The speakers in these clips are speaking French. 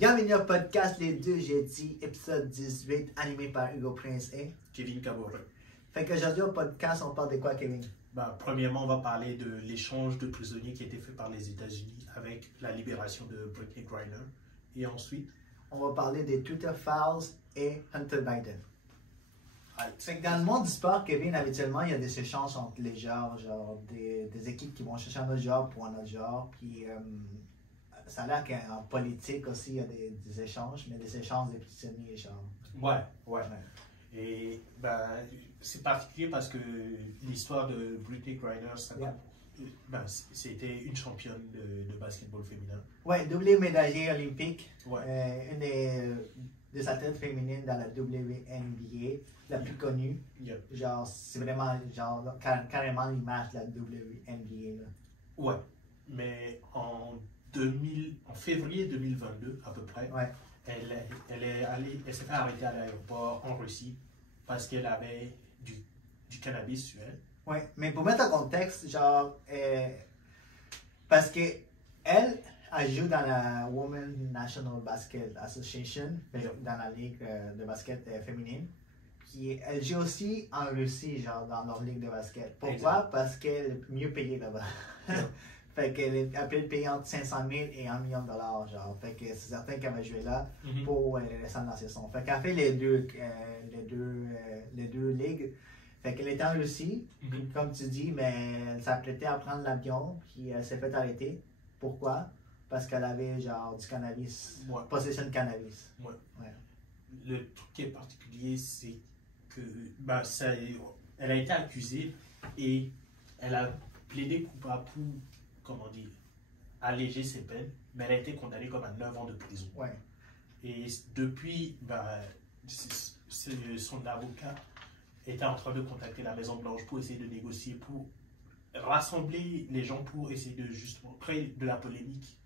Bienvenue au podcast Les Deux Jeudis, épisode 18, animé par Hugo Prince et Kevin Caboret. Fait qu'aujourd'hui au podcast, on parle de quoi, Kevin? Premièrement, on va parler de l'échange de prisonniers qui a été fait par les États-Unis avec la libération de Brittney Griner. Et ensuite, on va parler des Twitter Files et Hunter Biden. Fait que dans le monde du sport, Kevin, habituellement, il y a des échanges entre les genres, genre des équipes qui vont chercher un autre genre pour un autre genre. Puis ça a l'air qu'en politique aussi, il y a des échanges, mais des échanges des prisonniers, genre. Ouais. Et c'est particulier parce que l'histoire de Brittney Griner, c'était une championne de basketball féminin. Ouais, doublée médaillée olympique. Ouais. Une des athlètes féminines dans la WNBA, la plus connue. Yep. Genre, c'est vraiment carrément l'image de la WNBA. Là. Ouais, mais en février 2022 à peu près, ouais. Elle s'est fait arrêter à l'aéroport en Russie parce qu'elle avait du cannabis sur elle. Ouais, mais pour mettre en contexte, genre, parce que elle joue dans la Women's National Basket Association, dans la ligue de basket féminine. Puis elle joue aussi en Russie, genre, dans leur ligue de basket. Pourquoi? Exact. Parce qu'elle est mieux payée là-bas. Fait qu'elle peut être payée entre 500 000 et $1 million, genre. Fait que c'est certain qu'elle va jouer là pour le restant de la saison. Fait qu'elle fait les deux ligues. Fait qu'elle était en Russie, comme tu dis, mais elle s'apprêtait à prendre l'avion, puis elle s'est fait arrêter. Pourquoi? Parce qu'elle avait genre du cannabis, possession de cannabis. Ouais. Le truc qui est particulier, c'est que elle a été accusée et elle a plaidé coupable pour, alléger ses peines, mais elle a été condamnée comme à 9 ans de prison. Ouais. Et depuis, son avocat était en train de contacter la Maison-Blanche pour essayer de négocier, pour rassembler les gens, pour essayer de justement créer de la polémique,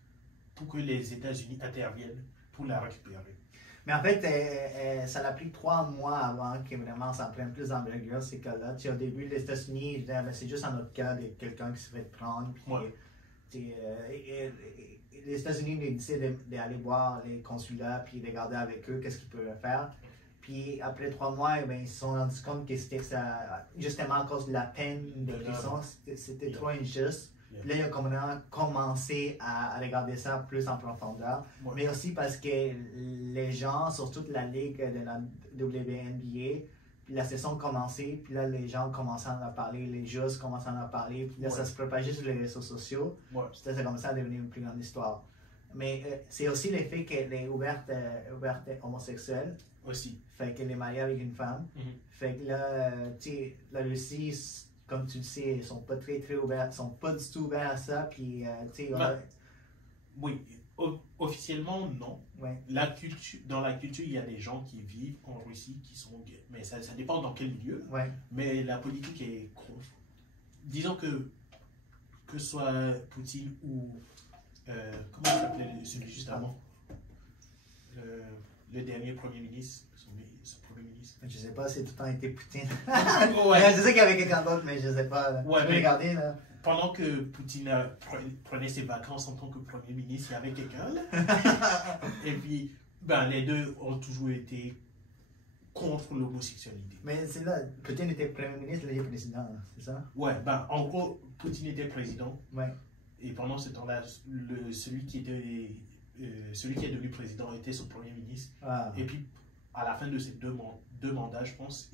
pour que les États-Unis interviennent pour la récupérer. Mais en fait, ça a pris 3 mois avant que vraiment ça prenne plus d'envergure, ces cas-là. Au début, les États-Unis, ils disaient, c'est juste un autre cas de quelqu'un qui se fait prendre. Puis, les États-Unis décidaient d'aller voir les consulats puis de regarder avec eux qu'est-ce qu'ils peuvent faire. Puis après 3 mois, ils se sont rendus compte que c'était ça, justement à cause de la peine de prison, c'était trop injuste. Puis là, ils ont commencé à regarder ça plus en profondeur, mais aussi parce que les gens, surtout la ligue de la WNBA, puis la saison a commencé, puis là, les gens commençaient à en parler, les joueurs commençaient à en parler, puis là, ça se propageait sur les réseaux sociaux, puis ça a commencé à devenir une plus grande histoire. Mais c'est aussi le fait qu'elle est ouverte homosexuelle. Aussi. Fait qu'elle est mariée avec une femme. Fait que là, tu sais, la Russie, comme tu le sais, ils sont pas très ouverts, ils sont pas du tout ouverts à ça, puis tu sais... Oui, officiellement, non. Ouais. Dans la culture, il y a des gens qui vivent en Russie qui sont gays, mais ça dépend dans quel milieu. Ouais. Mais la politique est... Disons que ce soit Poutine ou... comment il s'appelait celui juste avant? Le dernier Premier ministre, son Premier ministre. Je sais pas, c'est tout le temps été Poutine. Ouais. Je sais qu'il y avait quelqu'un d'autre, mais je sais pas. Ouais, tu peux regarder, là. Pendant que Poutine prenait ses vacances en tant que Premier ministre, il y avait quelqu'un là. Et puis, les deux ont toujours été contre l'homosexualité. Mais c'est là, Poutine était Premier ministre, là, il est président, c'est ça? Ouais, en gros, Poutine était président. Ouais. Et pendant ce temps-là, celui qui est devenu président était son Premier ministre. Ah. Et puis, à la fin de ces deux mandats, je pense,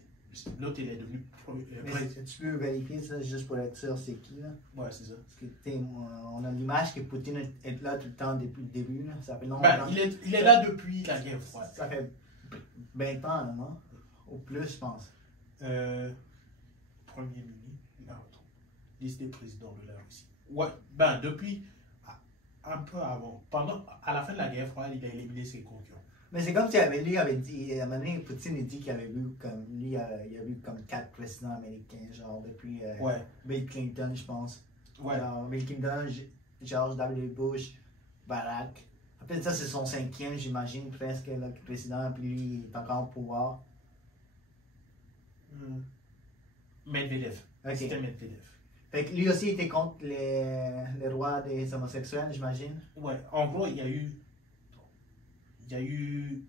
l'autre il est devenu président. Tu peux vérifier ça juste pour être sûr c'est qui là? Ouais, c'est ça. Parce que on a l'image que Poutine est là tout le temps depuis le début. Là. Ça fait longtemps. Il est là depuis la guerre froide. Ça fait 20 ans, non? Ou plus, je pense. Premier ministre. Non, attends. Liste des présidents de la Russie. Ouais, depuis un peu avant. À la fin de la guerre froide, il a éliminé ses concurrents. Mais c'est comme si lui avait dit, à un moment donné, Poutine a dit qu'il avait vu comme, lui, il a vu comme 4 présidents américains, genre depuis Bill Clinton, je pense. Ouais. Genre Bill Clinton, George W. Bush, Barack. En fait, ça, c'est son 5e, j'imagine, presque, là, président, puis lui, il est encore au pouvoir. Medvedev. Okay. C'était Medvedev. Fait que lui aussi était contre les rois des homosexuels, j'imagine. Ouais, en gros, il y a eu il y a eu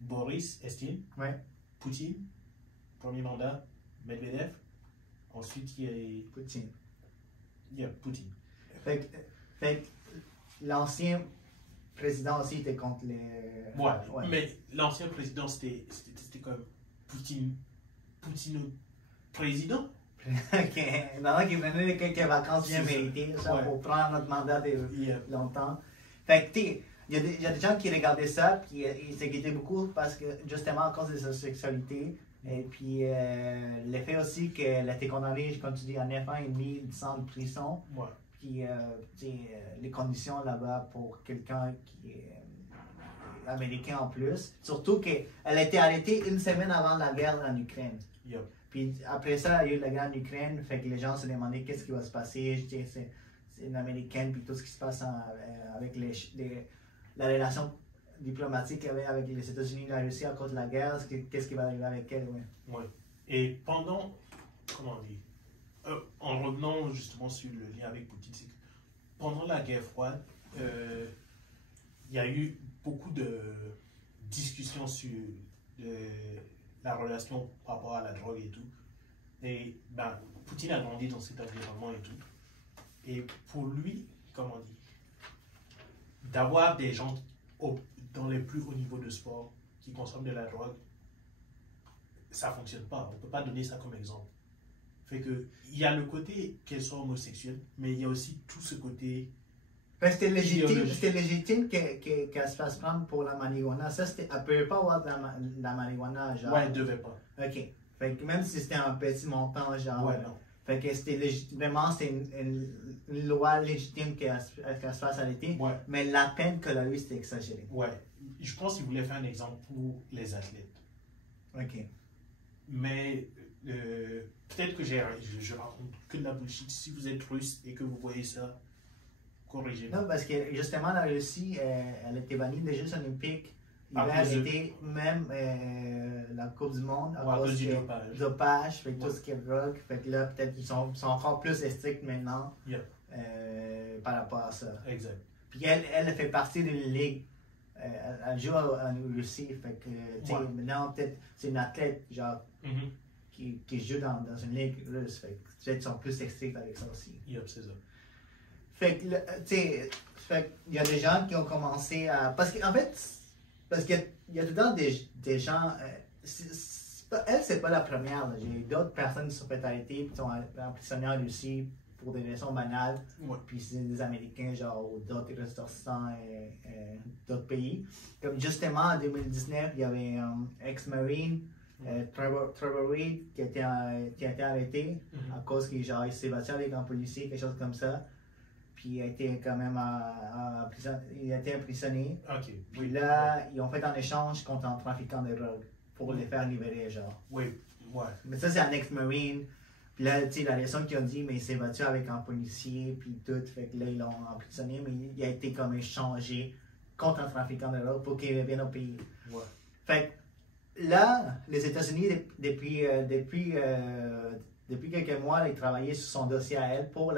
Boris Eltsine, Ouais. Poutine, premier mandat, Medvedev. Ensuite, Poutine. il y a Poutine. Fait que l'ancien président aussi était contre les. Ouais. Mais l'ancien président, c'était comme Poutine président. Ok. Maintenant qu'il venait quelques vacances bien C'est ça. méritées, ça, Ouais. pour prendre notre mandat de Yeah. longtemps. Fait que, il y a des gens qui regardaient ça, puis ils s'inquiétaient beaucoup parce que, justement, à cause de sa sexualité, et puis l'effet aussi qu'elle a été condamnée, comme tu dis, à 9 ans et demi, 10 ans de prison. Ouais. Puis, les conditions là-bas pour quelqu'un qui est américain en plus. Surtout qu'elle a été arrêtée une semaine avant la guerre en Ukraine. Yeah. Puis après ça, il y a eu la guerre en Ukraine, fait que les gens se demandaient qu'est-ce qui va se passer. Je dis, c'est une américaine, puis tout ce qui se passe avec la relation diplomatique qu'il y avait avec les États-Unis et la Russie à cause de la guerre, qu'est-ce qui va arriver avec elle. Ouais. Ouais. Et pendant, comment on dit, en revenant justement sur le lien avec Poutine, c'est que pendant la guerre froide, il y a eu beaucoup de discussions sur la relation par rapport à la drogue et tout. Et ben, Poutine a grandi dans cet environnement et tout. Et pour lui, comment on dit, d'avoir des gens dans les plus hauts niveaux de sport qui consomment de la drogue, ça ne fonctionne pas. On ne peut pas donner ça comme exemple. Fait que, il y a le côté qu'elle soit homosexuelle, mais il y a aussi tout ce côté. C'était légitime qu'elle se fasse prendre pour la marijuana. Ça, elle ne pouvait pas avoir de la marijuana, genre. Ouais, elle ne devait pas. Ok. Fait que même si c'était un petit montant, genre. Ouais, non. Fait que c'était vraiment une loi légitime qu'elle se fasse arrêter. Ouais. Mais la peine qu'elle a eue, c'était exagéré. Ouais. Je pense qu'il voulait faire un exemple pour les athlètes. Ok. Mais peut-être que je raconte que de la bullshit. Si vous êtes russe et que vous voyez ça, corrigez-moi. Non, parce que justement, la Russie, elle était bannie des Jeux Olympiques. Il À avait cause de- arrêté même la Coupe du Monde À cause du dopage. dopage, fait que Ouais. tout ce qui est drogue. Fait que là, peut-être qu'ils sont encore plus stricts maintenant Yeah. par rapport à ça. Exact. Puis elle fait partie d'une ligue. Elle joue en Russie. Fait que, tu sais, Ouais. maintenant, peut-être, c'est une athlète, genre, Mhm. qui joue dans une ligue russe. Fait que peut-être qu'ils sont plus stricts avec ça aussi. Yep, c'est ça. Fait que, tu sais, il y a des gens qui ont commencé à. Parce qu'en fait, parce qu'il y a tout le temps des gens. Elle, c'est pas la première. J'ai eu d'autres personnes qui sont fait arrêter, qui sont emprisonnées en Russie pour des raisons banales. Ouais. Puis c'est des Américains, genre, ou d'autres ressortissants d'autres pays. Comme justement en 2019, il y avait un ex-marine, Trevor Reed, qui a été arrêté Mhm. à cause qu'il s'est battu avec un policier, quelque chose comme ça. Puis il a été quand même il a été emprisonné. Ok. Puis là, ils ont fait un échange contre un trafiquant de drogue pour les faire libérer, genre. Oui, ouais. Mais ça, c'est un ex-marine. Puis là, tu sais, la raison qu'ils ont dit, mais il s'est battu avec un policier, puis tout. Fait que là, ils l'ont emprisonné, mais il a été comme échangé contre un trafiquant de drogue pour qu'il revienne au pays. Ouais. Fait que là, les États-Unis, depuis quelques mois, ils travaillaient sur son dossier à elle pour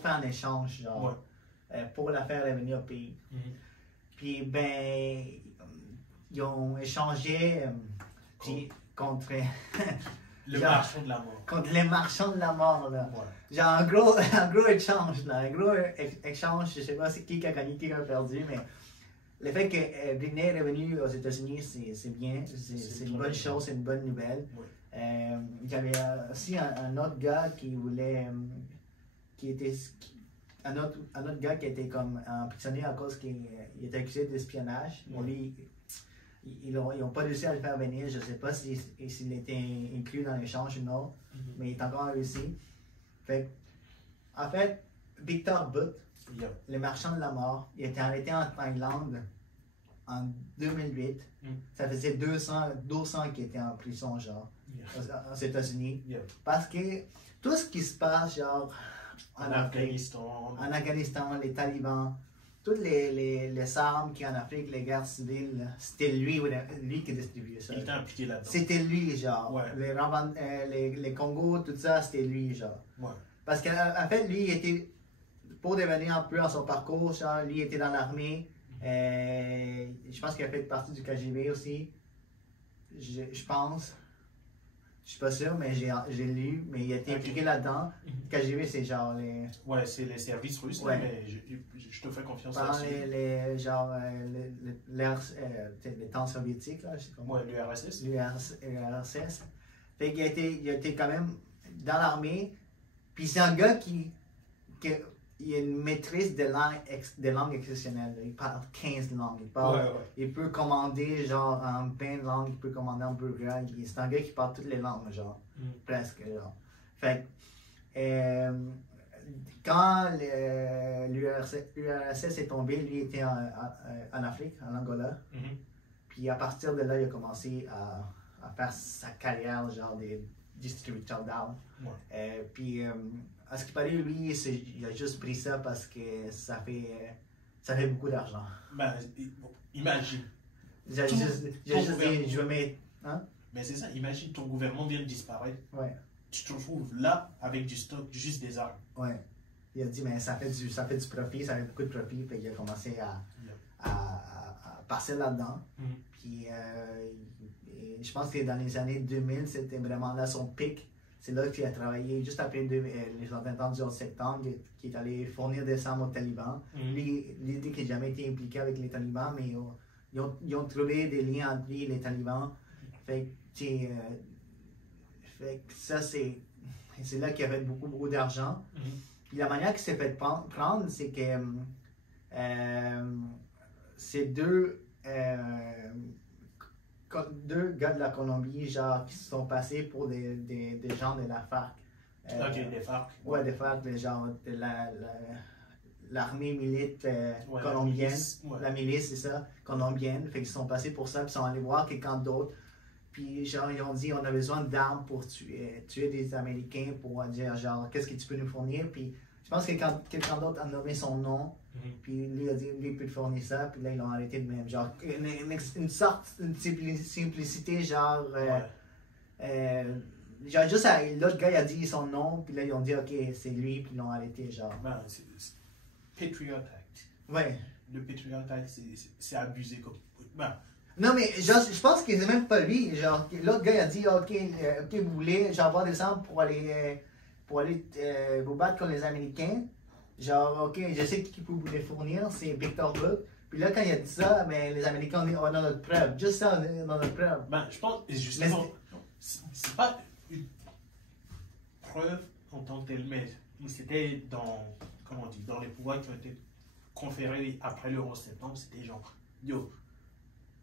faire un échange, genre, pour la faire revenir au pays. Mhm. Puis, ben, ils ont échangé puis, contre Le genre, marchand de la mort. contre les marchands de la mort, là. Ouais. Genre, un gros échange, là. Un gros échange, je sais pas c'est qui a gagné, qui a perdu, mais le fait que Britney est revenue aux États-Unis, c'est bien. C'est une bonne chose, c'est une bonne nouvelle. Ouais. Il y avait aussi un autre gars qui voulait. Un autre gars qui était comme emprisonné à cause qu'il était accusé d'espionnage. Ouais. Lui, ils n'ont pas réussi à le faire venir. Je ne sais pas s'il était inclus dans l'échange ou non, Mhm. mais il est encore en Russie. En fait, Victor Butt, Yep. le marchand de la mort, il a été arrêté en Thaïlande en 2008. Ça faisait 12 ans qu'il était en prison, genre, Yeah. aux États-Unis. Yeah. Parce que tout ce qui se passe, genre, En Afrique, Afghanistan. en Afghanistan, les talibans, toutes les armes qu'il y a en Afrique, les guerres civiles, c'était lui qui distribuait ça. Il était impliqué là-dedans. C'était lui, genre. Ouais. Les Congos, tout ça, c'était lui, genre. Ouais. Parce qu'en fait, lui, il était pour devenir un peu à son parcours, genre, lui était dans l'armée. Je pense qu'il a fait partie du KGB aussi. Je pense. Je suis pas sûr, mais j'ai lu, mais il a été impliqué là-dedans. KGB, c'est genre les. Ouais, c'est les services russes, Ouais. mais je te fais confiance Pendant là-dessus. les temps soviétiques, là, je sais comment. Ouais, l'URSS. L'URSS. Fait qu'il il a été quand même dans l'armée. Puis c'est un gars il a une maîtrise des langues exceptionnelles. Il parle 15 langues. Il peut commander genre en 20 langues, il peut commander en burger. C'est un gars qui parle toutes les langues, genre. Presque, genre. Fait quand l'URSS est tombé, lui était en Afrique, en Angola. Puis à partir de là, il a commencé à faire sa carrière, genre des distributeurs d'armes. Puis à ce qui paraît, lui, il a juste pris ça parce que ça fait beaucoup d'argent. Ben, imagine. J'ai juste dit, je vais mettre. Hein? Mais c'est ça, imagine ton gouvernement vient de disparaître. Ouais. Tu te retrouves là avec du stock, juste des armes. Ouais. Il a dit, mais ça fait du profit, ça fait beaucoup de profit. Puis il a commencé à passer là-dedans. Puis je pense que dans les années 2000, c'était vraiment là son pic. C'est là qu'il a travaillé juste après les attentats du 11 septembre, qui est allé fournir des armes aux talibans. Lui, il dit qu'il n'a jamais été impliqué avec les talibans, mais ils ont trouvé des liens entre lui et les talibans. Fait que ça, c'est là qu'il avait beaucoup, beaucoup d'argent. Puis la manière qu'il s'est fait prendre, c'est que c'est deux gars de la Colombie, genre, qui se sont passés pour des gens de la FARC. Ok, des FARC. Ouais, des FARC, genre de l'armée militaire colombienne. La milice, c'est ça, colombienne. Fait qu'ils sont passés pour ça, puis ils sont allés voir quelqu'un d'autre. Puis genre, ils ont dit, on a besoin d'armes pour tuer des Américains, pour dire, genre, qu'est-ce que tu peux nous fournir? Puis je pense que quand quelqu'un d'autre a nommé son nom, puis lui a dit, lui il peut te fournir ça, puis là ils l'ont arrêté de même. Genre, une simplicité, genre, genre juste l'autre gars il a dit son nom, puis là ils ont dit, ok, c'est lui, puis ils l'ont arrêté, genre. Ben, c'est Patriot Act. Ouais. Le Patriot Act, c'est abusé comme. Ben, non, mais genre, je pense que c'est même pas lui. Genre, l'autre gars il a dit, ok, vous voulez, genre, avoir des armes pour aller vous battre contre les Américains. Genre, ok, je sais qui peut vous les fournir, c'est Victor Hood. Puis là, quand il a dit ça, ben, les Américains ont dit, on a notre preuve. Juste ça, on a notre preuve. Ben, je pense, justement, c'est pas une preuve en tant que telle, mais c'était comment on dit, dans les pouvoirs qui ont été conférés après le 11 septembre, c'était genre, yo,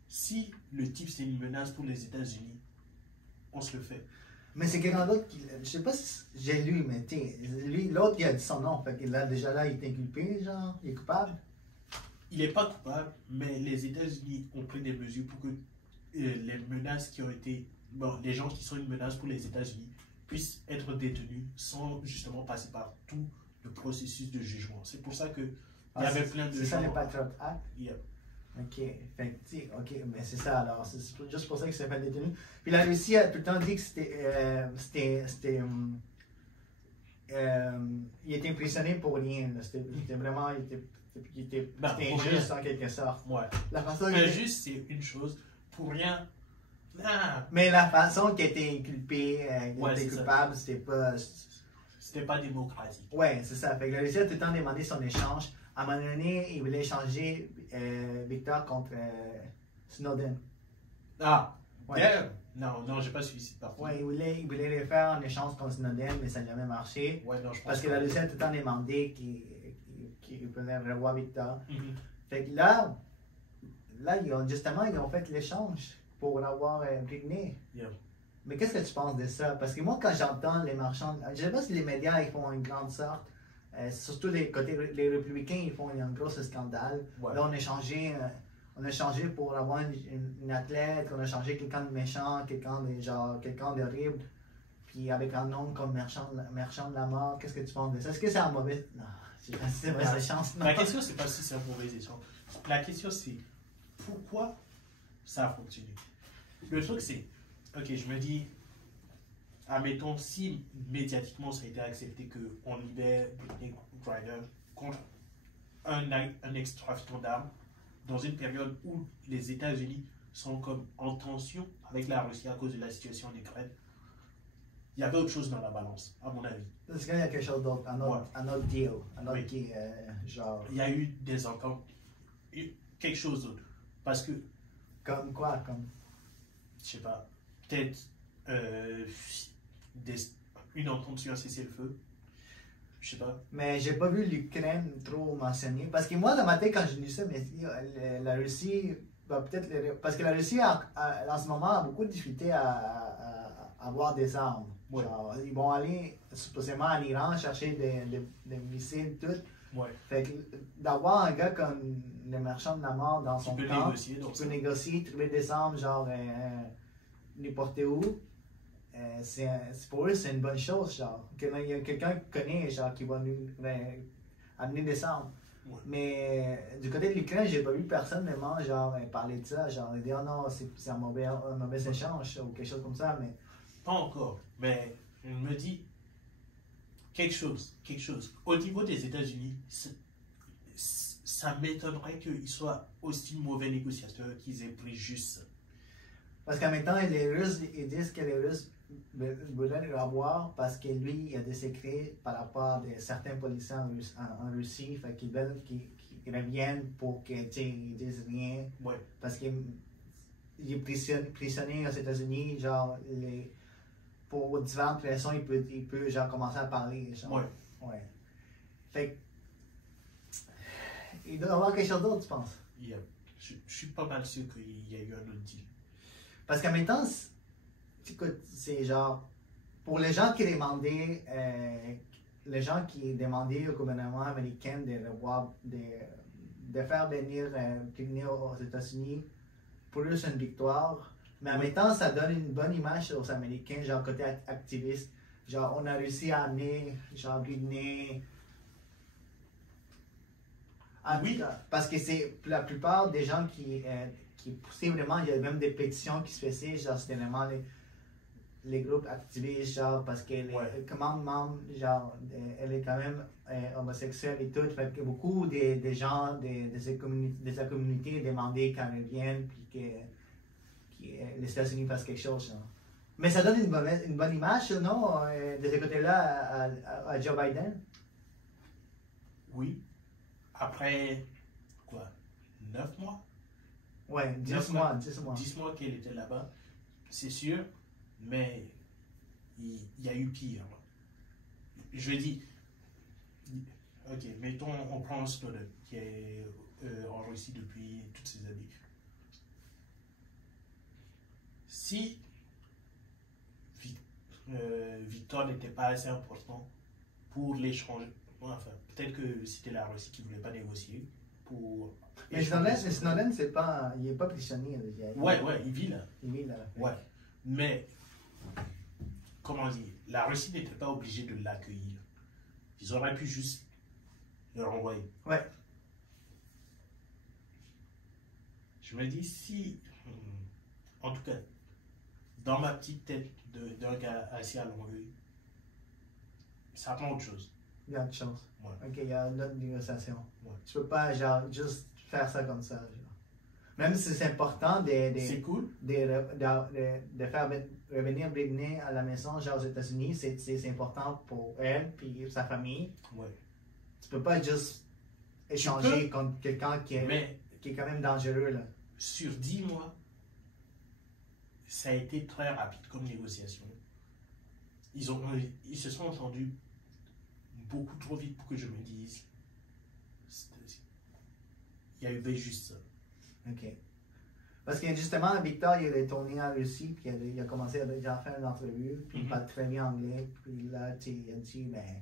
si le type c'est une menace pour les États-Unis, on se le fait. Mais c'est quelqu'un d'autre qui. Je sais pas si j'ai lu, mais lui, l'autre, il a dit son nom. Fait qu'il a déjà là, il est inculpé, genre, il est coupable. Il n'est pas coupable, mais les États-Unis ont pris des mesures pour que les menaces qui ont été. Bon, les gens qui sont une menace pour les États-Unis puissent être détenus sans justement passer par tout le processus de jugement. C'est pour ça que il y avait plein de gens. C'est ça le Patriot Act? Yep. Ok, fait ok, mais c'est ça alors, c'est juste pour ça qu'il s'est fait détenu. Puis la Russie a tout le temps dit que il était impressionné pour rien. C'était vraiment, c'était injuste en quelque sorte. Ouais. La façon injuste, c'est une chose, pour rien. Ah. Mais la façon qu'il était inculpé, qu'il était coupable, c'était pas démocratique. Ouais, c'est ça. Fait que la Russie a tout le temps demandé son échange. À un moment donné, il voulait échanger Victor contre Snowden. Ah, ouais. Non, j'ai pas suivi cette partie. Ouais, il voulait le faire en échange contre Snowden, mais ça n'a jamais marché. Ouais, non, je pense parce que la Russie a tout le temps demandé qu'il voulait revoir Victor. Fait que là, ils ont fait l'échange pour l'avoir Britney. Mais qu'est-ce que tu penses de ça? Parce que moi, quand j'entends les marchands, je sais pas si les médias ils font une grande sorte. Surtout les républicains, ils font un gros scandale. Ouais. Là, on a changé pour avoir une athlète, on a changé quelqu'un de méchant, quelqu'un d'horrible, puis avec un nom comme marchand de la mort. Qu'est-ce que tu penses de ça? Est-ce que c'est un mauvais... Non, c'est vrai, c'est chance. La question, c'est pas si c'est un mauvais échange. La question, c'est pourquoi ça a fonctionné. Le truc, c'est, ok, je me dis, admettons, si médiatiquement ça a été accepté qu'on libère Britney Griner contre un ex-trafiquant d'armes dans une période où les États-Unis sont comme en tension avec la Russie à cause de la situation en Ukraine. Il y avait autre chose dans la balance, à mon avis. Parce qu'il y a quelque chose d'autre, un autre deal, un autre Oui. qui, genre... Il y a eu des ententes, quelque chose d'autre. Parce que, Comme quoi, comme... je sais pas, peut-être une entente sur un cessez-le-feu. Je sais pas. Mais j'ai pas vu l'Ukraine trop mentionner. Parce que moi, dans ma tête, quand j'ai lu ça, mais la Russie va peut-être... Parce que la Russie, en ce moment, a beaucoup de difficultés à avoir des armes. Ouais. Genre, ils vont aller supposément en Iran chercher des missiles, tout. Ouais. Fait que d'avoir un gars comme le marchand de la mort dans son Tu peux camp, négocier, donc tu peux négocier, trouver des armes, genre, les porter où. Pour eux, c'est une bonne chose, genre. Il y a quelqu'un qui connaît, genre, qui va nous amener des armes. Ouais. Mais du côté de l'Ukraine, j'ai pas vu personne vraiment, genre, parler de ça, genre, dire, oh non, c'est un mauvais échange, ou quelque chose comme ça, mais... Pas encore, mais je me dis quelque chose. Au niveau des États-Unis, ça m'étonnerait qu'ils soient aussi mauvais négociateurs qu'ils aient pris juste ça. Parce qu'en même temps, les Russes, ils disent que les Russes veulent le avoir parce que lui, il y a des secrets par rapport à certains policiers en Russie, fait qu'ils veulent qu'ils reviennent pour qu'ils disent rien. Ouais. Parce qu'il est prisonnier aux États-Unis, genre, pour différentes raisons, il peut genre, commencer à parler. Genre. Ouais. Fait que, il doit y avoir quelque chose d'autre, tu penses? Yeah. Je suis pas mal sûr qu'il y a eu un autre deal. Parce qu'en même temps, écoute, c'est genre, pour les gens qui demandaient, au gouvernement américain de faire venir aux États-Unis, pour eux c'est une victoire. Mais en même temps, ça donne une bonne image aux Américains, genre côté activiste. Genre, on a réussi à amener, genre, Britney. Oui. Parce que c'est la plupart des gens qui poussaient vraiment, il y a même des pétitions qui se faisaient, genre, c'était vraiment les groupes activistes, genre, parce qu'elle est, comment maman, genre, elle est quand même homosexuelle et tout. Fait que beaucoup des gens de la communauté demandaient qu'elle revienne, puis que les États-Unis fassent quelque chose. Genre. Mais ça donne une bonne image, non, de ce côté-là à Joe Biden? Oui. Après, quoi, 9 mois? Ouais, 10 mois. 10 mois qu'elle était là-bas, c'est sûr, mais il y a eu pire. Je dis, ok, mettons, on prend Snowden, qui est en Russie depuis toutes ces années. Si Victor n'était pas assez important pour l'échange, enfin, peut-être que c'était la Russie qui ne voulait pas négocier pour... Mais Snowden, il n'est pas prisonnier. Ouais, il vit là. Il vit là. Ouais, mais, comment dire, la Russie n'était pas obligée de l'accueillir. Ils auraient pu juste le renvoyer. Ouais. Je me dis, si, en tout cas, dans ma petite tête d'un gars assis à Longueuil, ça prend autre chose. Il y a autre chose. Ouais. Ok, il y a une autre négociation. Ouais. Tu peux pas, genre, juste faire ça comme ça. Genre. Même si c'est important C'est cool. de faire revenir Britney à la maison, genre aux États-Unis, c'est important pour elle et sa famille. Ouais. Tu peux pas juste échanger contre quelqu'un qui est quand même dangereux. Là. Sur 10 mois, ça a été très rapide comme négociation. Ils se sont entendus beaucoup trop vite pour que je me dise il y a eu juste ça. Ok. Parce que justement, Victor, il est tourné en Russie, puis il a commencé à faire une entrevue, puis il parle très bien anglais, puis là, il a dit, mais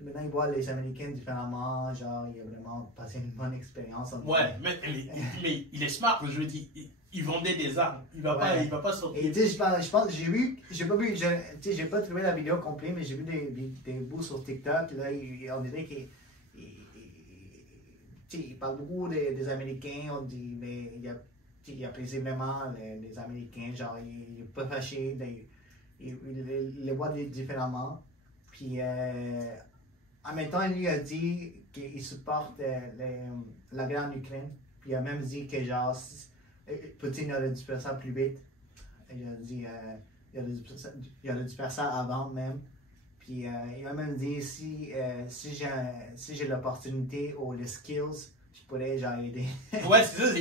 maintenant il voit les Américains différemment, genre, il a vraiment passé une bonne expérience. Ouais, mais il est smart, je veux dire, il vendait des armes, il va pas sortir. Et tu sais, je pense, j'ai pas trouvé la vidéo complète, mais j'ai vu des bouts sur TikTok, là, on dirait qu'il il parle beaucoup des Américains, on dit, mais il apprécie vraiment les Américains, genre, il n'est pas fâché, il les voit différemment. Puis, en même temps, lui a dit qu'il supporte la guerre en Ukraine. Puis il a même dit que genre, Poutine aurait dû faire ça plus vite. Il a dit il aurait dû faire ça avant même. Puis il m'a même dit si j'ai l'opportunité ou les skills, je pourrais genre aider. Ouais, c'est ça.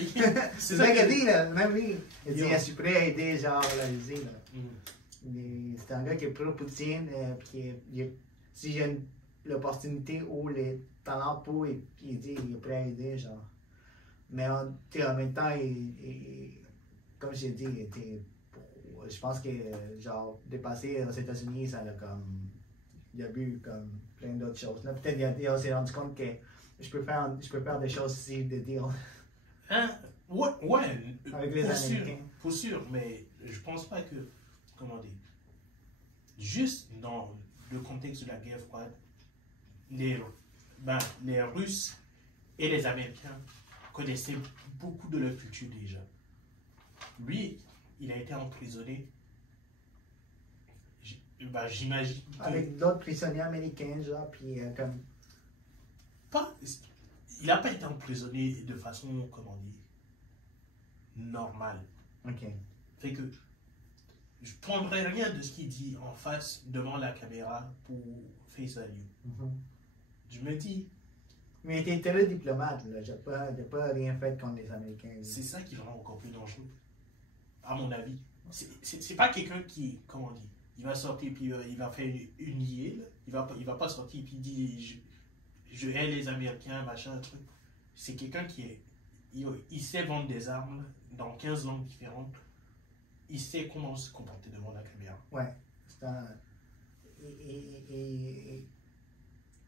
C'est ça qu'il a dit, là. Même lui. Il dit Yo. je suis prêt à aider genre la Russie. Là. Mm. C'est un gars qui est pro-Poutine. Puis si j'ai l'opportunité ou les talents pour, il dit il est prêt à aider. Genre. Mais en même temps, comme j'ai dit, je pense que genre dépasser aux États-Unis, ça l'a comme. Il a vu comme plein d'autres choses. Là, peut-être il s'est rendu compte que je peux faire des choses ici, des deals. Hein? Ouais, Avec les Américains. Pour sûr, mais je pense pas que, comment dire, juste dans le contexte de la guerre froide, les Russes et les Américains connaissaient beaucoup de leur culture déjà. Lui, il a été emprisonné. J'imagine. Avec d'autres prisonniers américains, genre, puis comme. Il n'a pas été emprisonné de façon, comment dire, normale. Ok. Fait que je ne prendrai rien de ce qu'il dit en face devant la caméra pour face value. Je me dis, Mais il était très diplomate, là. J'ai pas rien fait contre les Américains. c'est ça qui le rend encore plus dangereux, à mon avis. C'est pas quelqu'un qui, comment dire, il va sortir puis il va faire une yée, il va pas sortir puis dire je hais les Américains, machin, truc. C'est quelqu'un qui est, il sait vendre des armes dans 15 langues différentes. Il sait comment se comporter devant la caméra. Ouais. C'est un.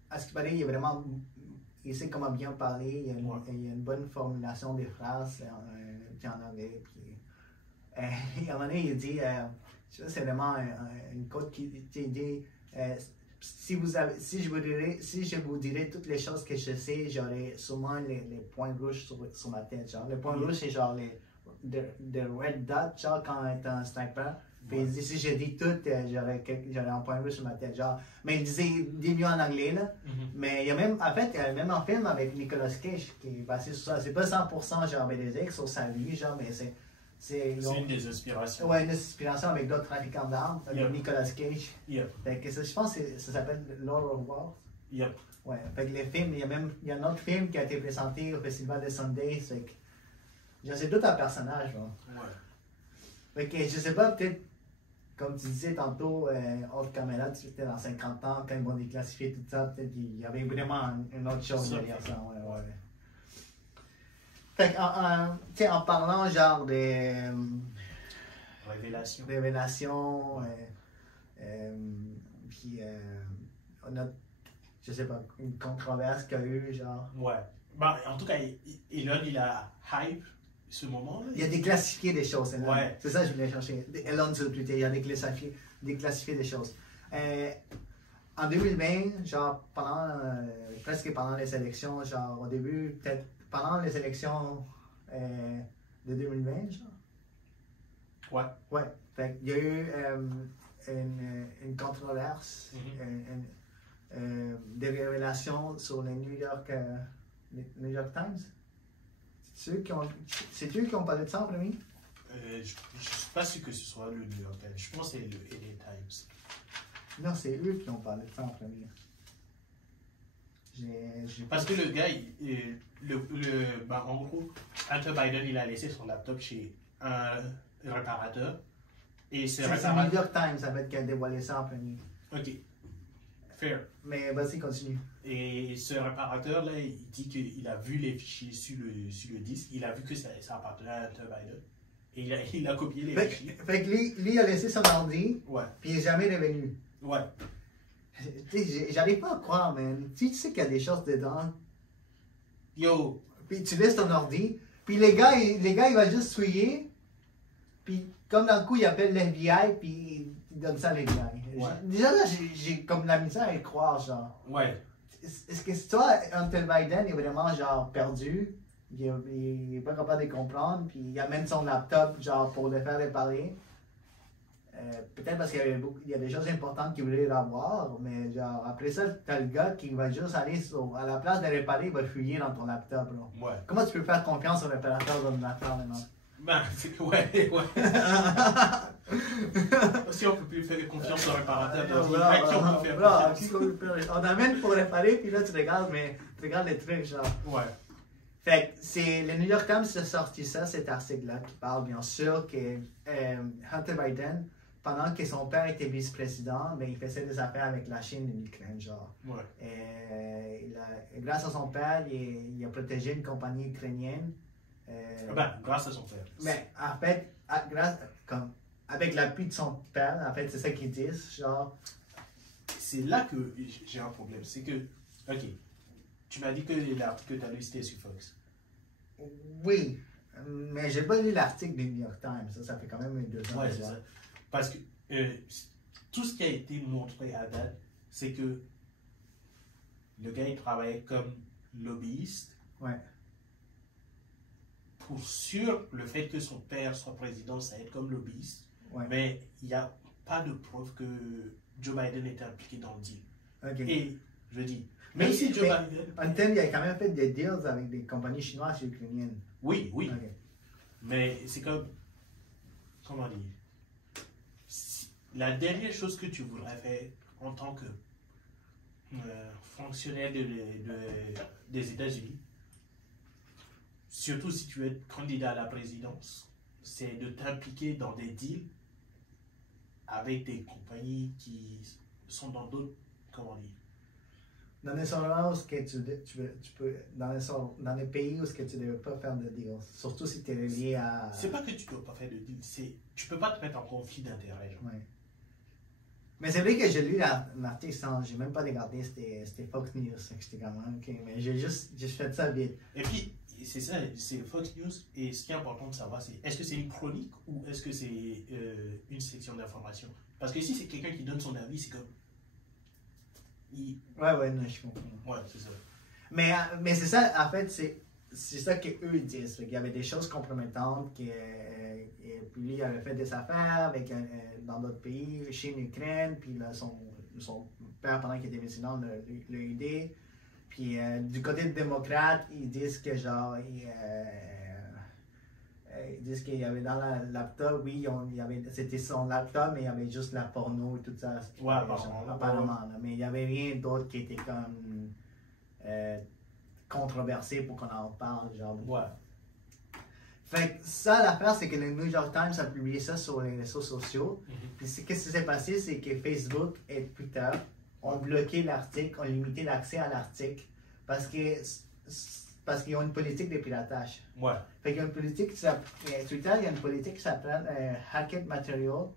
À ce qui paraît, il est vraiment. Il sait comment bien parler, il y a une bonne formulation des phrases en anglais. Puis, à un moment donné, il dit, je sais pas, c'est vraiment une quote qui dit si je vous dirais toutes les choses que je sais, j'aurais sûrement les points rouges sur ma tête. Genre. Les points rouges, c'est genre les red dots, genre quand on est un sniper. Puis il dit, si je dis tout, j'aurais un point rouge sur ma tête. Genre. Mais il dit mieux en anglais, là. Mais il y a même, en fait, il y a même un film avec Nicolas Cage qui est basé sur ça. C'est pas 100% genre BDZ sur sa vie, genre, mais c'est une des inspirations. Ouais, une inspiration avec d'autres trafiquants d'armes, avec Nicolas Cage. Yep. Fait que je pense que ça s'appelle Lord of War. Yep. Ouais, fait que les films, il y a un autre film qui a été présenté au Festival de Sundance. Fait que c'est tout un personnage. Genre. Ouais. Fait que je sais pas, peut-être, comme tu disais tantôt, hors caméra, tu étais dans 50 ans, quand ils vont déclassifier tout ça, peut-être qu'il y avait vraiment une autre chose derrière ça. Ouais. Fait en parlant genre des révélations, puis on a, je sais pas, une controverse qu'il y a eu, genre. Ouais. Bah, en tout cas, Elon, il a hype ce moment-là. Il a déclassifié des choses, Elon. Ouais. C'est ça que je voulais chercher. Elon sur Twitter, il a déclassifié des choses. En 2020, genre, presque pendant les élections, genre, au début, peut-être pendant les élections de 2020, genre. Ouais. Ouais. Fait qu'il y a eu une controverse, des révélations sur les New York Times. C'est eux qui ont parlé de ça en premier? Je ne suis pas sûr que ce soit le New York Times. Je pense que c'est le LA Times. Non, c'est eux qui ont parlé de ça en premier. Parce que le gars, en gros, Hunter Biden, il a laissé son laptop chez un réparateur. Et c'est le New York Times qui a dévoilé ça en premier. Ok. Fair. Mais vas-y, continue. Et ce réparateur-là, il dit qu'il a vu les fichiers sur le disque. Il a vu que ça appartenait à Hunter Biden. Et il a copié les fichiers. Fait que lui, il a laissé son ordi. Ouais. Puis il n'est jamais revenu. Ouais. J'arrive pas à croire, man. Tu sais qu'il y a des choses dedans. Yo. Puis tu laisses ton ordi. Puis les gars, il va juste souiller. Puis comme d'un coup, il appelle l'FBI. Puis il donne ça à l'FBI. Ouais. Déjà là, j'ai comme la misère à y croire, genre. Ouais. Est-ce que toi, Hunter Biden est vraiment genre perdu? Il est pas capable de comprendre. Puis il amène son laptop, genre, pour le faire réparer. Peut-être parce qu'il y avait il y a des choses importantes qu'il voulait avoir, mais genre, après ça, t'as le gars qui va juste aller à la place de réparer, il va fouiller dans ton laptop. Là. Ouais. Comment tu peux faire confiance au réparateur d'ordinateur maintenant? Ben, c'est que, ouais. Si on peut plus faire confiance au réparateur, donc à qui on peut faire confiance? On amène pour réparer, puis là, tu regardes les trucs, genre. Ouais. Fait que c'est le New York Times qui a sorti ça, cet article-là, qui parle bien sûr que Hunter Biden, pendant que son père était vice-président, ben, il faisait des affaires avec la Chine et l'Ukraine, genre. Ouais. Grâce à son père, il a protégé une compagnie ukrainienne. Grâce à son père. Mais en fait, avec l'appui de son père, en fait, c'est ça qu'ils disent, genre. C'est là que j'ai un problème. C'est que, ok, tu m'as dit que l'article que tu as lu, c'était sur Fox. Oui, mais j'ai pas lu l'article du New York Times, ça fait quand même 2 ans. Ouais, c'est ça. Parce que tout ce qui a été montré à date, c'est que le gars, il travaillait comme lobbyiste. Ouais. Pour sûr, le fait que son père soit président, ça aide comme lobbyiste. Ouais. Mais il n'y a pas de preuve que Joe Biden était impliqué dans le deal. Okay. Et je dis, mais si Joe Biden. Hunter, il a quand même fait des deals avec des compagnies chinoises et ukrainiennes. Oui, oui. Okay. Mais c'est comme. Comment dire? La dernière chose que tu voudrais faire en tant que fonctionnaire des États-Unis, surtout si tu veux être candidat à la présidence, c'est de t'impliquer dans des deals avec des compagnies qui sont dans d'autres, comment dire? Dans les endroits où tu peux, dans les pays où tu ne devais pas faire de deals, surtout si tu es lié à... C'est pas que tu ne dois pas faire de deals, tu peux pas te mettre en conflit d'intérêts. Ouais. Mais c'est vrai que j'ai lu l'article sans, j'ai même pas regardé, c'était Fox News, c'était comme, ok, mais j'ai juste fait ça vite. Et puis, c'est ça, c'est Fox News, et ce qui est important de savoir, c'est est-ce que c'est une chronique ou est-ce que c'est une section d'information? Parce que si c'est quelqu'un qui donne son avis, c'est comme... Ouais, non, je comprends. Ouais, c'est ça. Mais c'est ça, en fait, c'est ça qu'eux disent, qu'il y avait des choses compromettantes, et puis lui, il avait fait des affaires avec, dans d'autres pays, Chine, Ukraine, puis là, son père, pendant qu'il était président, l'a aidé. Puis du côté des démocrates, ils disent que genre, ils disent qu'il y avait dans la laptop, oui, c'était son laptop, mais il y avait juste la porno et tout ça. Ouais, apparemment. Mais il n'y avait rien d'autre qui était comme controversé pour qu'on en parle, genre. Ouais. Fait que ça, l'affaire, c'est que le New York Times a publié ça sur les réseaux sociaux. Puis qu'est-ce qui s'est passé, c'est que Facebook et Twitter ont bloqué l'article, ont limité l'accès à l'article parce qu'ils ont une politique de piratage. Ouais. Fait qu'il y a une politique Twitter, il y a une politique qui s'appelle Hacked Material.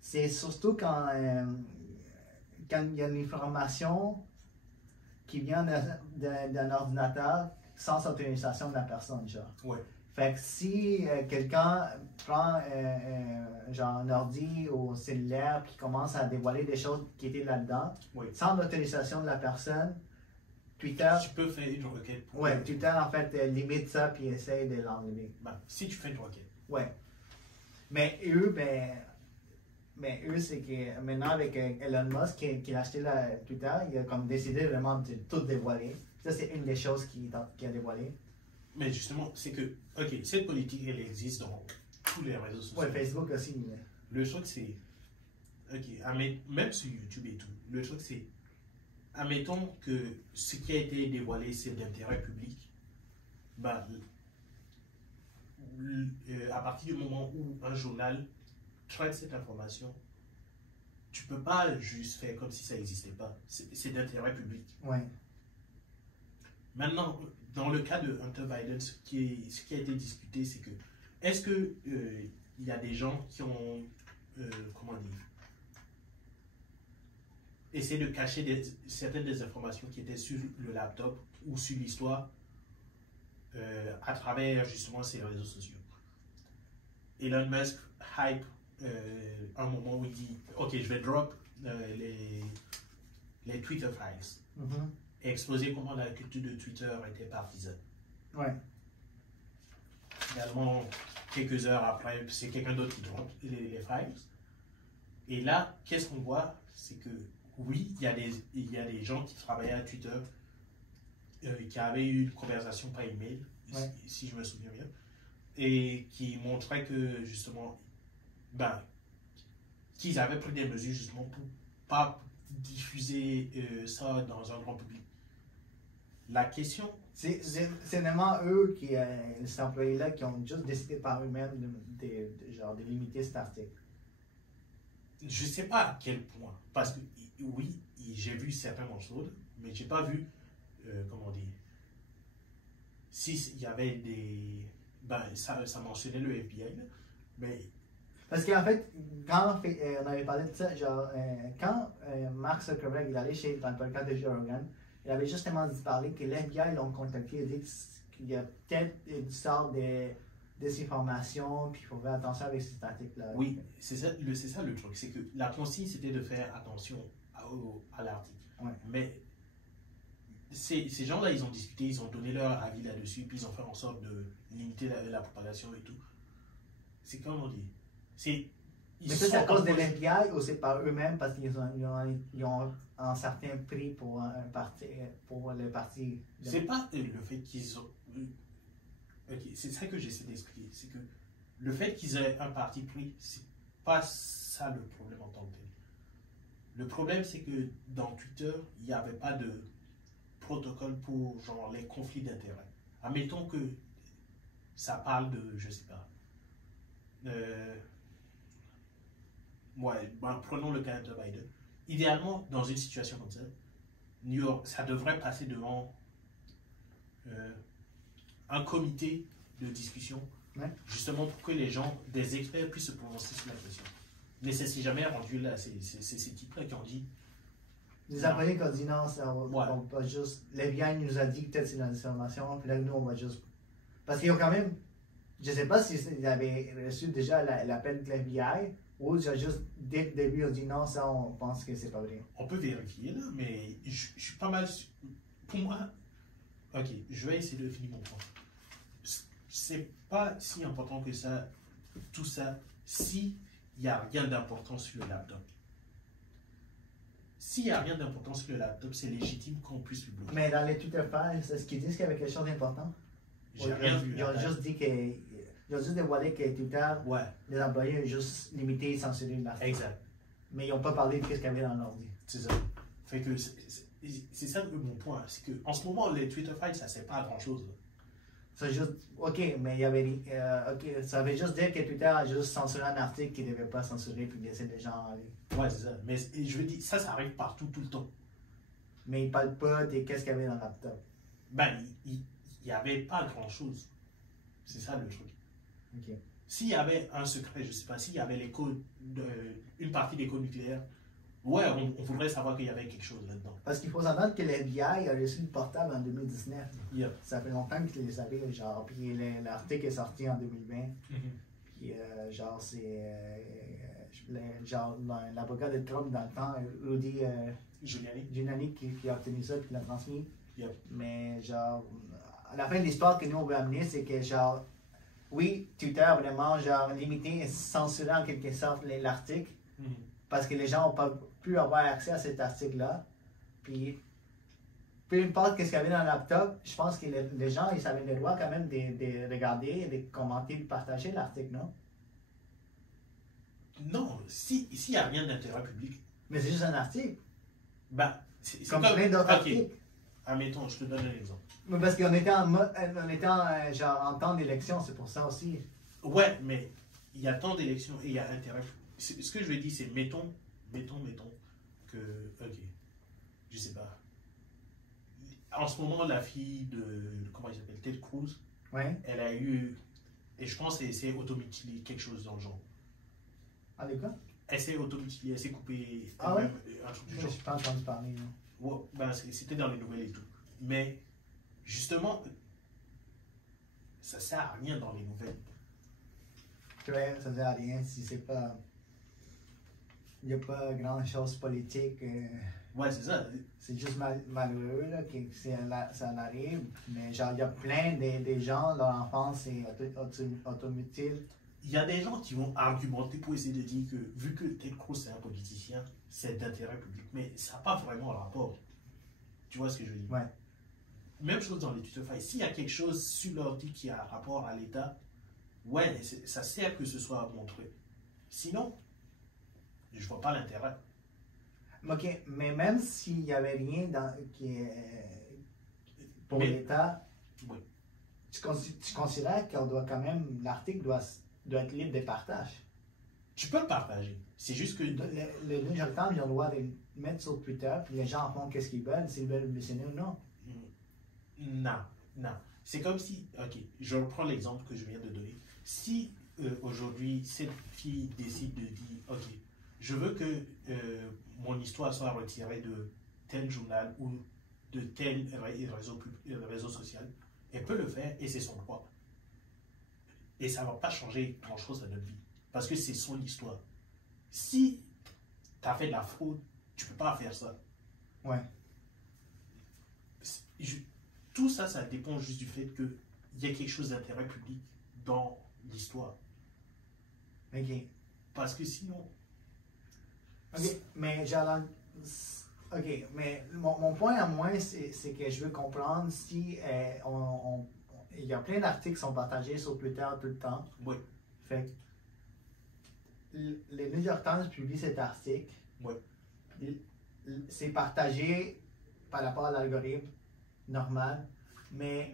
C'est surtout quand il y a une information qui vient d'un ordinateur sans autorisation de la personne, genre. Ouais. Fait que si quelqu'un prend genre un ordi au cellulaire puis commence à dévoiler des choses qui étaient là-dedans, oui, sans l'autorisation de la personne, Twitter... Tu peux faire une requête. Ouais, Twitter en fait limite ça puis essaye de l'enlever. Si tu fais une requête. Ouais. Mais eux, c'est que maintenant avec Elon Musk qui a acheté Twitter, il a comme décidé vraiment de tout dévoiler. Ça, c'est une des choses qu'il a dévoilé. Mais justement, c'est que, ok, cette politique, elle existe dans tous les réseaux sociaux. Ouais, Facebook aussi. Mais... Le truc, c'est, ok, même sur YouTube et tout, le truc, c'est, admettons que ce qui a été dévoilé, c'est d'intérêt public, ben, à partir du moment où un journal traite cette information, tu peux pas juste faire comme si ça n'existait pas. C'est d'intérêt public. Ouais. Maintenant, dans le cas de Hunter Biden, ce qui a été discuté, c'est que est-ce que il y a des gens qui ont comment dire, essayé de cacher certaines des informations qui étaient sur le laptop ou sur l'histoire à travers justement ces réseaux sociaux. Elon Musk hype un moment où il dit ok, je vais drop les Twitter files. Et exposer comment la culture de Twitter était partisane. Ouais. Finalement, quelques heures après, c'est quelqu'un d'autre qui drop les files. Et là, qu'est-ce qu'on voit? C'est que oui, il y a des gens qui travaillaient à Twitter, qui avaient eu une conversation par email, si je me souviens bien, et qui montraient que justement, ben, qu'ils avaient pris des mesures justement pour pas diffuser ça dans un grand public. La question... C'est vraiment eux, ces employés-là, qui ont juste décidé par eux-mêmes de limiter cet article. Je ne sais pas à quel point, parce que oui, j'ai vu certains morceaux, mais je n'ai pas vu, comment dire, s'il y avait des... Ben, ça mentionnait le FBI, là, mais... Parce qu'en fait, quand on avait parlé de ça, genre, quand Mark Zuckerberg est allé dans le podcast de Joe Rogan, il avait justement dit parler que l'FBI l'ont contacté et dit qu'il y a peut-être une sorte de désinformation, puis il faut faire attention avec cet article-là. Oui, c'est ça le truc, c'est que la consigne c'était de faire attention à l'article. Ouais. Mais ces gens-là, ils ont discuté, ils ont donné leur avis là-dessus, puis ils ont fait en sorte de limiter la propagation et tout. C'est comme on dit. Mais ça, c'est à cause de l'FBI ou c'est par eux-mêmes parce qu'ils ont un certain prix pour le parti? C'est pas le fait qu'ils ont... Ok, c'est ça que j'essaie d'expliquer. C'est que le fait qu'ils aient un parti pris, c'est pas ça le problème en tant que tel. Le problème, c'est que dans Twitter, il n'y avait pas de protocole pour genre les conflits d'intérêts. Admettons que ça parle de, je sais pas, prenons le cas de Biden. Idéalement, dans une situation comme ça, New York, ça devrait passer devant un comité de discussion, justement pour que les gens, des experts, puissent se prononcer sur la question. Mais ça s'est jamais rendu là. C'est ces types-là qui ont dit. Les employés qui ont dit non, on va juste. l'FBI nous a dit que peut-être c'est une information, puis là, nous, on va juste. Parce qu'ils ont quand même. Je ne sais pas s'ils avaient reçu déjà l'appel de l'FBI ou juste dès le début, on dit non, ça, on pense que c'est pas vrai. On peut vérifier, là, mais je suis pas mal. Pour moi, ok, je vais essayer de finir mon point. C'est pas si important que ça, tout ça, s'il n'y a rien d'important sur le laptop. S'il n'y a rien d'important sur le laptop, c'est légitime qu'on puisse le bloquer. Mais dans les Twitter files, est-ce qu'ils disent qu'il y avait quelque chose d'important? J'ai rien vu. Ils ont juste dit ils ont juste dévoilé que Twitter, les employés ont juste limité et censuré l'article. Exact. Mais ils n'ont pas parlé de ce qu'il y avait dans l'ordi. C'est ça. Fait que c'est ça mon point. C'est qu'en ce moment, les Twitter files, ça ne sert pas à grand-chose. C'est juste, ok, mais il y avait, ça veut juste dire que Twitter a juste censuré un article qu'il ne devait pas censurer puis laisser les gens aller. Ouais, c'est ça. Mais je veux dire, ça arrive partout, tout le temps. Mais ils ne parlent pas de qu'est-ce qu'il y avait dans le laptop. Ben, il n'y avait pas grand-chose. C'est ça le truc. Ok. S'il y avait un secret, je ne sais pas, s'il y avait les codes une partie des codes nucléaires, ouais, on voudrait savoir qu'il y avait quelque chose là-dedans. Parce qu'il faut savoir que l'FBI a reçu le portable en 2019. Yep. Ça fait longtemps qu'ils les avaient, genre, puis l'article est sorti en 2020. Puis, genre, c'est. Genre, l'avocat de Trump dans le temps, Rudy Giuliani, qui a obtenu ça, qui l'a transmis. Yep. Mais, genre, à la fin de l'histoire que nous, on veut amener, c'est que, genre, oui, Twitter a vraiment, genre, limité et censuré en quelque sorte l'article. Parce que les gens n'ont pas pu avoir accès à cet article-là. Puis, peu importe ce qu'il y avait dans le laptop, je pense que les gens, ils avaient le droit quand même de regarder, de commenter, de partager l'article, non? Non, s'il n'y a rien d'intérêt public. Mais c'est juste un article. Ben, c'est comme plein d'autres articles. Admettons, je te donne un exemple. Mais parce qu'on était genre en temps d'élection, c'est pour ça aussi. Ouais, mais il y a temps d'élection et il y a intérêt. Ce que je veux dire, c'est mettons que, ok, je sais pas. En ce moment, la fille de, comment il s'appelle, Ted Cruz, elle a eu, et je pense qu'elle s'est automutilée, quelque chose dans le genre. Ah, de quoi? Elle s'est automutilée, elle s'est coupée un truc du genre. genre. Je n'ai pas entendu parler. Ouais, ben, c'était dans les nouvelles et tout. Mais, justement, ça sert à rien dans les nouvelles. Ouais, ça sert à rien si c'est pas. Il n'y a pas grand chose politique. Ouais, c'est ça. C'est juste malheureux là, que ça arrive. Mais genre, il y a plein de gens, leur enfance c'est automutile. il y a des gens qui vont argumenter pour essayer de dire que, vu que Ted Cruz est un politicien, c'est d'intérêt public. Mais ça n'a pas vraiment rapport. Tu vois ce que je veux dire? Ouais. Même chose dans les Twitter files. S'il y a quelque chose sur l'ordi qui a rapport à l'État, ouais, ça sert que ce soit montré. Sinon, je vois pas l'intérêt. Ok, mais même s'il n'y avait rien qui est pour l'État, oui. tu considères qu'on doit quand même, l'article doit être libre de partage. Tu peux le partager. C'est juste que. Le New York Times, ils ont le droit de le mettre sur Twitter, puis les gens en font qu'est-ce qu'ils veulent, s'ils veulent le mentionner ou non. Non, non. C'est comme si, ok, je reprends l'exemple que je viens de donner. Si aujourd'hui, cette fille décide de dire, ok, je veux que mon histoire soit retirée de tel journal ou de tel réseau social, elle peut le faire et c'est son droit. Et ça ne va pas changer grand-chose à notre vie. Parce que c'est son histoire. Si tu as fait de la fraude, tu ne peux pas faire ça. Ouais. Tout ça, ça dépend juste du fait qu'il y a quelque chose d'intérêt public dans l'histoire. Ok. Parce que sinon... Ok, mais ok, mais mon point à moi, c'est que je veux comprendre si il y a plein d'articles qui sont partagés sur Twitter tout le temps. Oui. Fait que le New York Times publie cet article. Oui. C'est partagé par rapport à l'algorithme normal, mais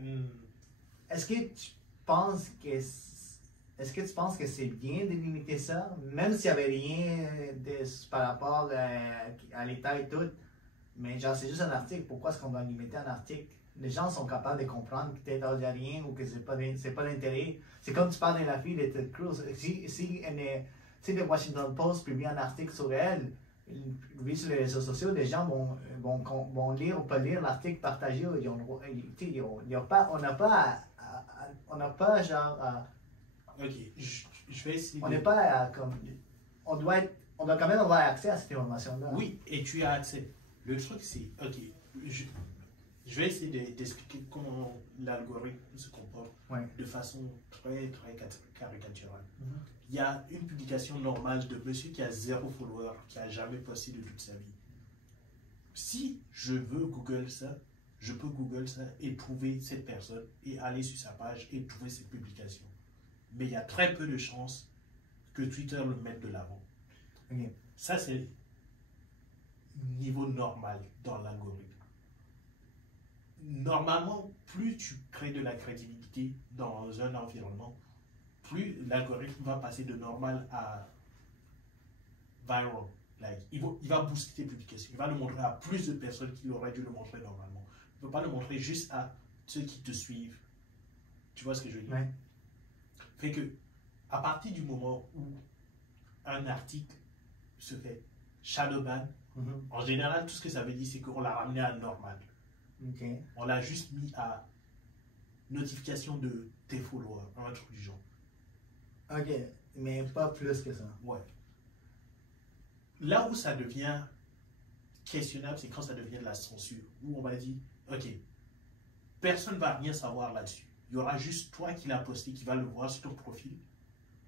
est-ce que tu penses que c'est bien de limiter ça, même s'il n'y avait rien par rapport à l'État et tout, mais genre c'est juste un article, pourquoi est-ce qu'on doit limiter un article? Les gens sont capables de comprendre que peut-être il n'y a rien ou que c'est pas l'intérêt. C'est comme tu parles de la fille de Ted Cruz. Si le Washington Post publie un article sur elle, lui sur les réseaux sociaux, les gens vont lire ou pas lire l'article partagé. On n'a pas genre ok, je vais essayer. On n'est pas comme. On doit quand même avoir accès à cette information-là. Oui, et tu as accès. Le truc, c'est. Ok, je vais essayer d'expliquer comment l'algorithme se comporte de façon très, très caricaturale. Il y a une publication normale de monsieur qui a 0 follower, qui n'a jamais posté de toute sa vie. Si je veux Google ça, je peux Google ça et trouver cette personne et aller sur sa page et trouver cette publication. Mais il y a très peu de chances que Twitter le mette de l'avant. Okay. Ça, c'est niveau normal dans l'algorithme. Normalement, plus tu crées de la crédibilité dans un environnement, plus l'algorithme va passer de normal à viral. Like, il va booster tes publications. Il va le montrer à plus de personnes qu'il aurait dû le montrer normalement. Il ne peut pas le montrer juste à ceux qui te suivent. Tu vois ce que je veux dire? Ouais. Fait que, à partir du moment où un article se fait shadowban, en général, tout ce que ça veut dire, c'est qu'on l'a ramené à normal. Okay. On l'a juste mis à notification de tes followers, un truc du genre. Ok, mais pas plus que ça. Ouais. Là où ça devient questionnable, c'est quand ça devient de la censure. Où on va dire, ok, personne ne va rien savoir là-dessus. Il y aura juste toi qui l'as posté, qui va le voir sur ton profil,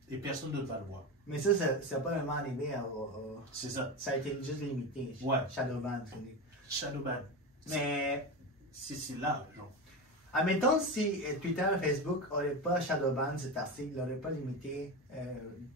et personne d'autre va le voir. Mais ça n'a pas vraiment arrivé c'est ça. Ça a été juste limité. Ouais. Shadowban. Shadowban. Mais... C'est là, genre. Admettons si Twitter et Facebook n'auraient pas shadowban cet article, n'auraient pas limité.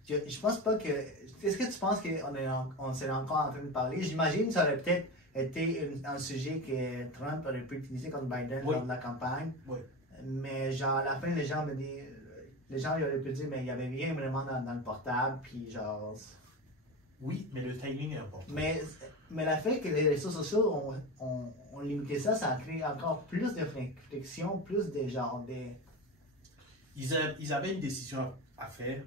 Je pense pas que. Est-ce que tu penses qu'on serait encore en train de parler? J'imagine que ça aurait peut-être été un sujet que Trump aurait pu utiliser contre Biden lors de la campagne. Oui. Mais genre à la fin, les gens ils auraient pu dire, mais il n'y avait rien vraiment dans le portable, puis genre. Oui, mais le timing est important. Mais le fait que les réseaux sociaux ont limité ça, ça a créé encore plus de friction, plus de genre des... Ils avaient une décision à faire.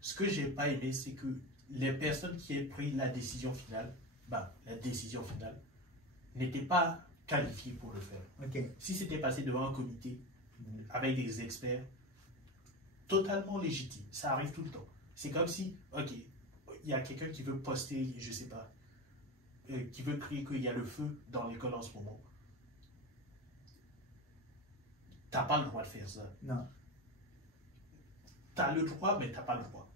Ce que j'ai pas aimé, c'est que les personnes qui ont pris la décision finale, n'étaient pas qualifiées pour le faire. Okay. Si c'était passé devant un comité avec des experts, totalement légitime. Ça arrive tout le temps. C'est comme si, ok, il y a quelqu'un qui veut poster, je sais pas, qui veut crier qu'il y a le feu dans l'école en ce moment. T'as pas le droit de faire ça. Non. tu as le droit, mais tu n'as pas le droit.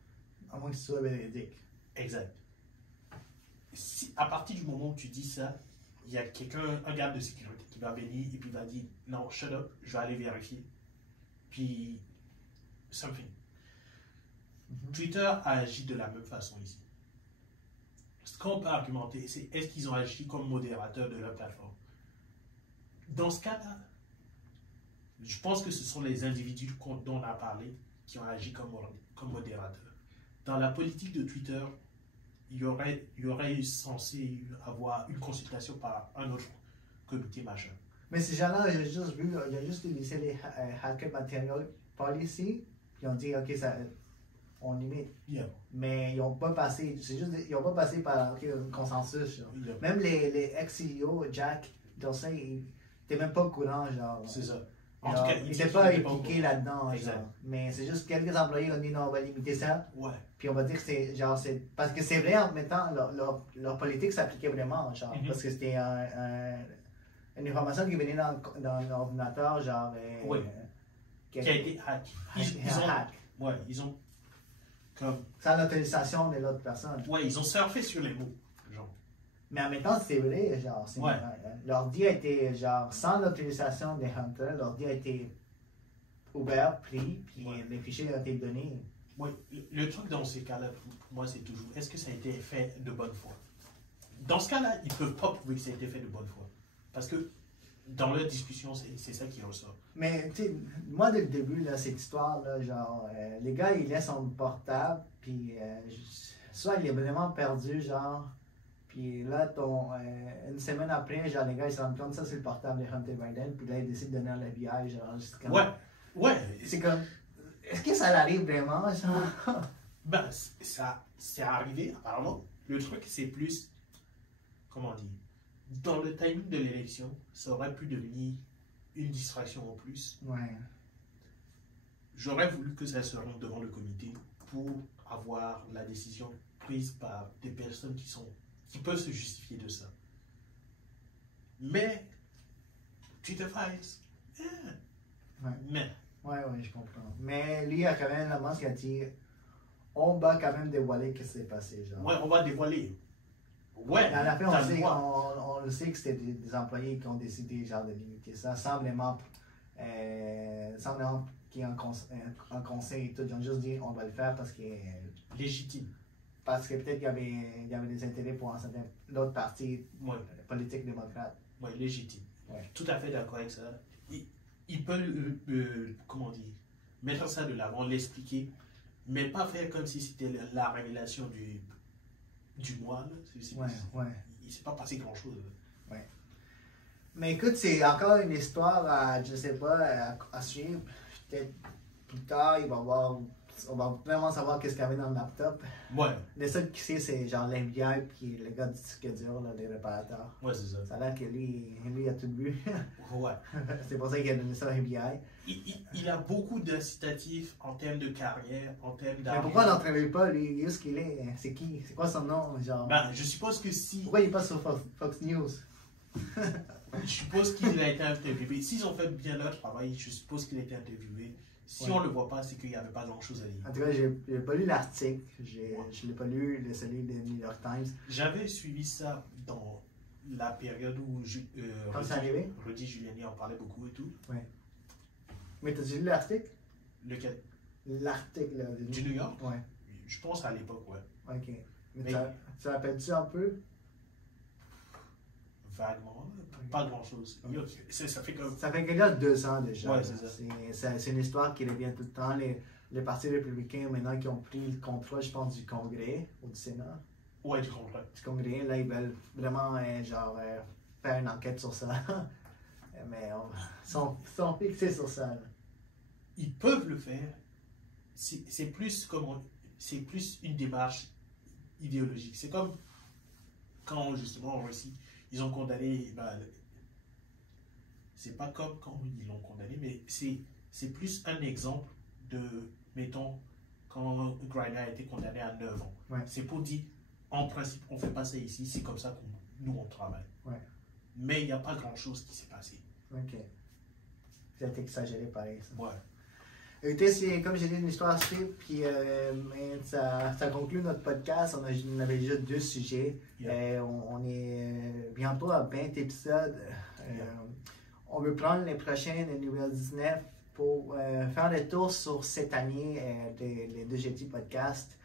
À moins que tu sois bénédict. Exact. Si, à partir du moment où tu dis ça, il y a quelqu'un, un garde de sécurité qui va venir et puis va dire non, shut up, je vais aller vérifier. Puis, something. Twitter a agi de la même façon ici. Ce qu'on peut argumenter, c'est est-ce qu'ils ont agi comme modérateur de leur plateforme? Dans ce cas-là, je pense que ce sont les individus dont on a parlé qui ont agi comme modérateurs. Dans la politique de Twitter, il y aurait censé avoir une consultation par un autre comité machin. Mais ces gens-là, j'ai juste vu, il y a juste laissé les hacker material policy, puis ils ont dit, ok, ça, on limite. Yeah. Mais ils n'ont pas passé, c'est juste, ils n'ont pas passé par un consensus. Yeah. Même les ex-CEO, Jack Dorsey, il n'était même pas au courant, genre. C'est ça. En tout cas, il n'était pas impliqué là-dedans. Mais c'est juste quelques employés ont dit non, on va limiter ça. Ouais. Puis on va dire que c'est genre, parce que c'est vrai en même temps, leur politique s'appliquait vraiment, genre, parce que c'était une information qui venait dans l'ordinateur, genre. Oui. Qui a été hack. Ils ont comme. Sans l'autorisation de l'autre personne. Ouais, ils ont surfé sur les mots, genre. Mais en même temps, c'est vrai, genre. Ouais. L'ordi a été, genre, sans l'autorisation des hunters, l'ordi a été ouvert, pris, puis les fichiers ont été donnés. Oui, le truc dans ces cas-là, pour moi, c'est toujours, est-ce que ça a été fait de bonne foi? Dans ce cas-là, ils ne peuvent pas prouver que ça a été fait de bonne foi. Parce que dans leur discussion, c'est ça qui ressort. Mais, tu sais, moi, dès le début, là, cette histoire-là, genre, les gars, ils laissent son portable, puis soit il est vraiment perdu, genre, puis là, une semaine après, genre, les gars, ils se rendent compte, ça, c'est le portable de Hunter Biden, puis là, ils décident de donner à l'FBI, genre, juste comme... Ouais. C'est comme... Est-ce que ça arrive vraiment, genre? Ben, ça c'est arrivé, apparemment. Le truc, c'est plus, comment dire, dans le timing de l'élection, ça aurait pu devenir une distraction en plus. Ouais. J'aurais voulu que ça se rende devant le comité pour avoir la décision prise par des personnes qui peuvent se justifier de ça. Mais, Twitter Files, Ouais. mais... Ouais, je comprends. Mais lui, il a quand même la masse qui a dit on va quand même dévoiler ce qui s'est passé. Genre. Ouais, on va dévoiler. Ouais, à la fin, on le sait que c'était des employés qui ont décidé genre, de limiter ça, sans vraiment qu'il y ait un conseil et tout. Ils ont juste dit on va le faire parce que. Légitime. Parce que peut-être qu'il y avait des intérêts pour l'autre parti politique démocrate. Oui, légitime. Ouais. Tout à fait d'accord avec ça. Il peut, comment dire, mettre ça de l'avant, l'expliquer, mais pas faire comme si c'était la révélation du mois. Là. Il ne s'est pas passé grand-chose. Ouais. Mais écoute, c'est encore une histoire à, je sais pas, à suivre. Peut-être plus tard, on va vraiment savoir qu'est-ce qu'il y avait dans le laptop. Ouais. Le seul qui sait, c'est genre l'FBI puis le gars du disque dur, là, les réparateurs. Ouais, c'est ça. Ça a l'air que lui a tout vu. Ouais. C'est pour ça qu'il a donné ça à l'FBI. Il a beaucoup d'incitatifs en termes de carrière, en termes d'argent. Mais pourquoi on n'entraîne pas, lui? Où est-ce qu'il est? C'est qui? C'est quoi son nom? Genre? Ben, je suppose que si... Pourquoi il passe sur Fox News? Je suppose qu'il a été interviewé. S'ils ont fait bien leur travail, je suppose qu'il a été interviewé. Si on ne le voit pas, c'est qu'il n'y avait pas grand-chose à lire. En tout cas, j'ai pas lu l'article. Je ne l'ai pas lu, celui de New York Times. J'avais suivi ça dans la période où quand c'est arrivé? Rudy Giuliani en parlait beaucoup et tout. Ouais. Mais t'as lu l'article? Lequel? L'article du New York? Ouais. Je pense à l'époque, ouais. Ok. Mais tu rappelles-tu un peu? Vaguement, pas grand-chose. Ça fait comme... Ça fait déjà 2 ans déjà. Ouais, c'est ça. C'est une histoire qui revient tout le temps. Les partis républicains, maintenant, qui ont pris le contrôle, je pense, du Congrès ou du Sénat. Ouais, du Congrès. Du Congrès, là, ils veulent vraiment, faire une enquête sur ça. Mais ils sont fixés sur ça. Là. Ils peuvent le faire. C'est plus une démarche idéologique. C'est comme quand, justement, en Russie, ils ont condamné, c'est pas comme quand ils l'ont condamné, mais c'est plus un exemple de, mettons, quand Griner a été condamné à 9 ans. Ouais. C'est pour dire, en principe, on fait pas ça ici, c'est comme ça que nous on travaille. Ouais. Mais il n'y a pas grand chose qui s'est passé. Ok. C'est exagéré pareil, ça. Ouais. Écoutez, comme j'ai dit, une histoire script, puis ça conclut notre podcast. On avait déjà 2 sujets. On est bientôt à 20 épisodes. On veut prendre les prochains, les nouvelles 19, pour faire le tour sur cette année les 2 GT podcasts.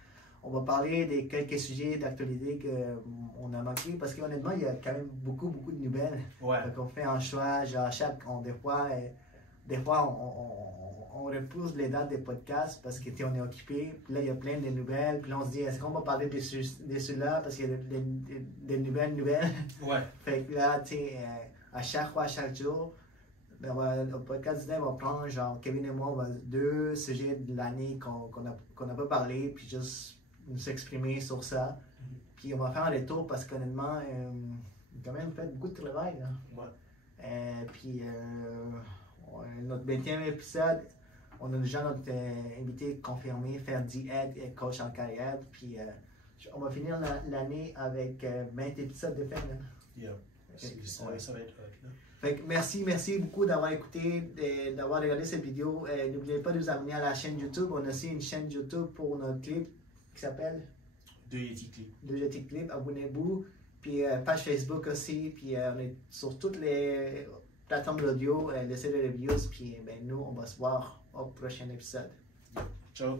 On va parler de quelques sujets d'actualité qu'on a manqué, parce qu'honnêtement, il y a quand même beaucoup de nouvelles. Donc on fait un choix, genre des fois, on repousse les dates des podcasts parce qu'on est occupé. Puis là, il y a plein de nouvelles. Puis là, on se dit, est-ce qu'on va parler de ceux-là parce qu'il y a des nouvelles. Fait que là, tu sais, à chaque fois, à chaque jour, le podcast d'hier va prendre, genre, Kevin et moi, on va 2 sujets de l'année qu'on n'a pas parlé, puis juste nous s'exprimer sur ça. Puis on va faire un retour parce qu'honnêtement, on a quand même fait beaucoup de travail. Là. Puis notre 20e épisode, on a déjà notre invité confirmé, Ferdi Ed, coach en carrière. Puis on va finir l'année avec 20 épisodes de fait. Ça va être là. Fait que merci beaucoup d'avoir écouté, d'avoir regardé cette vidéo. N'oubliez pas de vous abonner à la chaîne YouTube. On a aussi une chaîne YouTube pour notre clip qui s'appelle 2 Yeti Clip. 2 Yeti Clip. Abonnez-vous. Puis page Facebook aussi. Puis on est sur toutes les plateformes d'audio. Laissez des reviews. Puis nous, on va se voir au prochain épisode. Ciao.